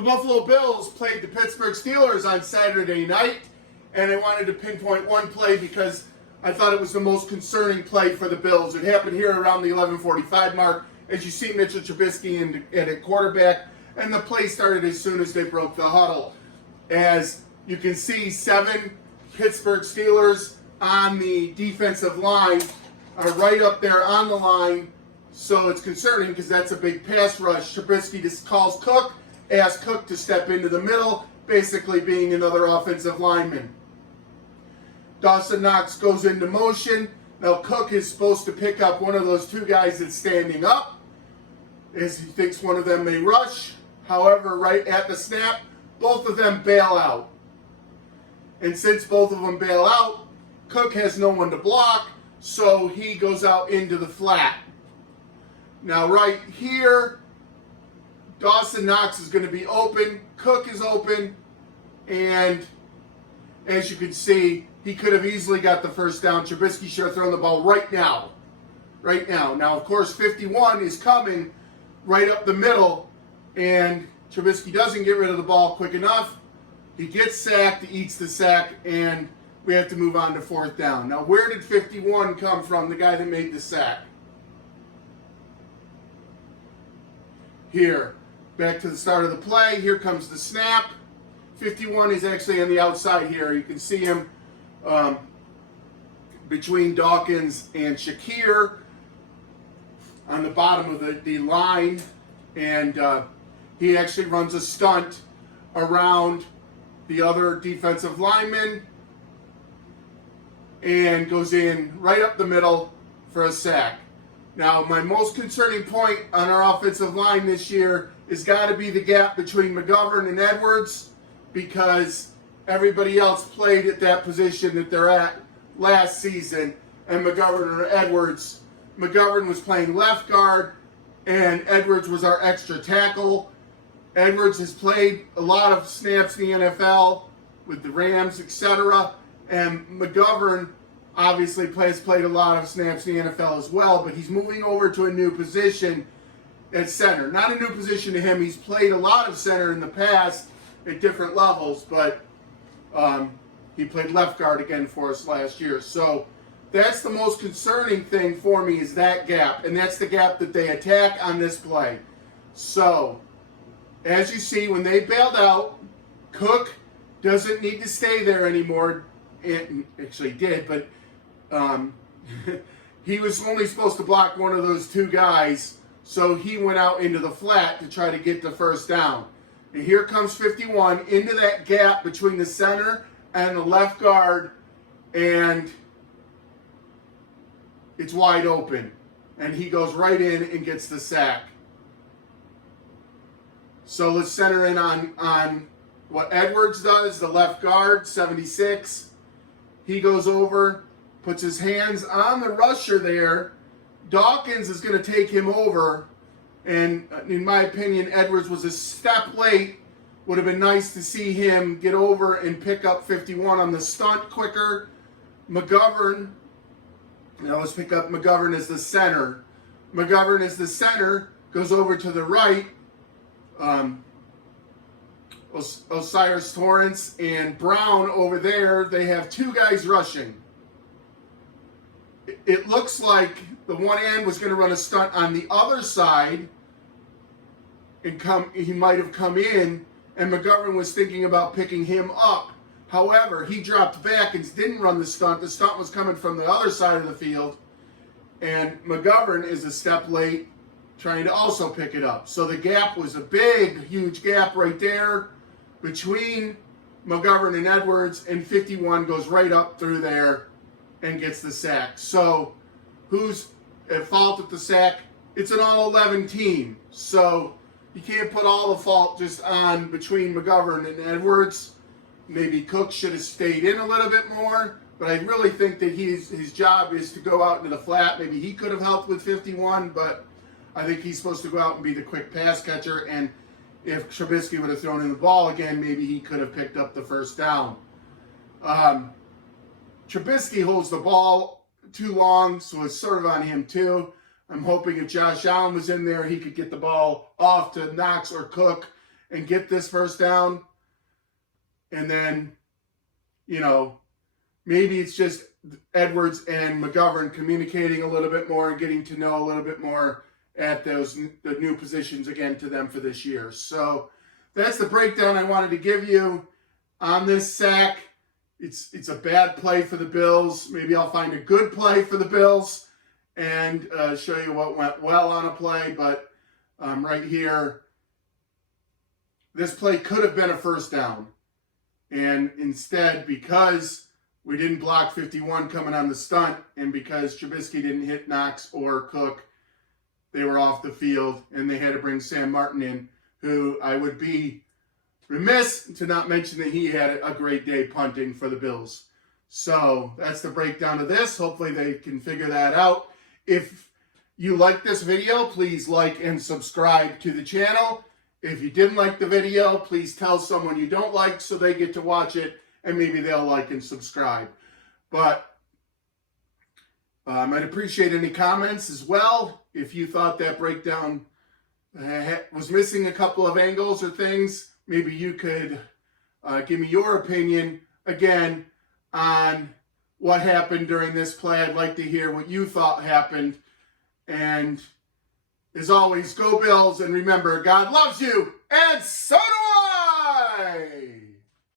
The Buffalo Bills played the Pittsburgh Steelers on Saturday night, and I wanted to pinpoint one play because I thought it was the most concerning play for the Bills. It happened here around the 11:45 mark. As you see Mitchell Trubisky at quarterback, and the play started as soon as they broke the huddle. As you can see, 7 Pittsburgh Steelers on the defensive line are right up there on the line, so it's concerning because that's a big pass rush. Trubisky just calls Cook, asks Cook to step into the middle, basically being another offensive lineman. Dawson Knox goes into motion. Now Cook is supposed to pick up one of those 2 guys that's standing up, as he thinks one of them may rush. However, right at the snap, both of them bail out. And since both of them bail out, Cook has no one to block, so he goes out into the flat. Now right here, Dawson Knox is going to be open, Cook is open, and as you can see, he could have easily got the first down. Trubisky should have thrown the ball right now. Right now. Now, of course, 51 is coming right up the middle, and Trubisky doesn't get rid of the ball quick enough. He gets sacked, he eats the sack, and we have to move on to 4th down. Now, where did 51 come from, the guy that made the sack? Here. Back to the start of the play. Here comes the snap. 51 is actually on the outside here. You can see him between Dawkins and Shakir on the bottom of the line, and he actually runs a stunt around the other defensive lineman and goes in right up the middle for a sack. Now, my most concerning point on our offensive line this year has got to be the gap between McGovern and Edwards, because everybody else played at that position that they're at last season, and McGovern or Edwards. McGovern was playing left guard, and Edwards was our extra tackle. Edwards has played a lot of snaps in the NFL with the Rams, etc., and McGovern obviously has played a lot of snaps in the NFL as well, but he's moving over to a new position at center. Not a new position to him. He's played a lot of center in the past at different levels, but he played left guard again for us last year. So that's the most concerning thing for me, is that gap, and that's the gap that they attack on this play. So as you see, when they bailed out, Cook doesn't need to stay there anymore. It actually did, but he was only supposed to block one of those 2 guys, so he went out into the flat to try to get the first down. And here comes 51 into that gap between the center and the left guard, and it's wide open. And he goes right in and gets the sack. So let's center in on what Edwards does, the left guard, 76. He goes over, puts his hands on the rusher there. Dawkins is going to take him over. And in my opinion, Edwards was a step late. Would have been nice to see him get over and pick up 51 on the stunt quicker. McGovern, now let's pick up McGovern as the center. McGovern as the center, goes over to the right. Osiris Torrance and Brown over there, they have 2 guys rushing. It looks like the one end was going to run a stunt on the other side, and he might have come in, and McGovern was thinking about picking him up. However, he dropped back and didn't run the stunt. The stunt was coming from the other side of the field, and McGovern is a step late, trying to also pick it up. So the gap was a big, huge gap right there between McGovern and Edwards, and 51 goes right up through there and gets the sack. So who's at fault at the sack? It's an all-11 team. So you can't put all the fault just on between McGovern and Edwards. Maybe Cook should have stayed in a little bit more, but I really think that his job is to go out into the flat. Maybe he could have helped with 51, but I think he's supposed to go out and be the quick pass catcher, and if Trubisky would have thrown in the ball again, maybe he could have picked up the first down. Trubisky holds the ball too long, so it's sort of on him too. I'm hoping if Josh Allen was in there, he could get the ball off to Knox or Cook and get this first down. And then, you know, maybe it's just Edwards and McGovern communicating a little bit more and getting to know a little bit more at the new positions again to them for this year. So that's the breakdown I wanted to give you on this sack. It's a bad play for the Bills. Maybe I'll find a good play for the Bills and show you what went well on a play. But right here, this play could have been a first down. And instead, because we didn't block 51 coming on the stunt, and because Trubisky didn't hit Knox or Cook, they were off the field, and they had to bring Sam Martin in, who I would be remiss to not mention that he had a great day punting for the Bills. So that's the breakdown of this. Hopefully they can figure that out. If you like this video, please like and subscribe to the channel. If you didn't like the video, please tell someone you don't like so they get to watch it, and maybe they'll like and subscribe. But I'd appreciate any comments as well. If you thought that breakdown was missing a couple of angles or things, maybe you could give me your opinion, again, on what happened during this play. I'd like to hear what you thought happened. And as always, go Bills, and remember, God loves you, and so do I!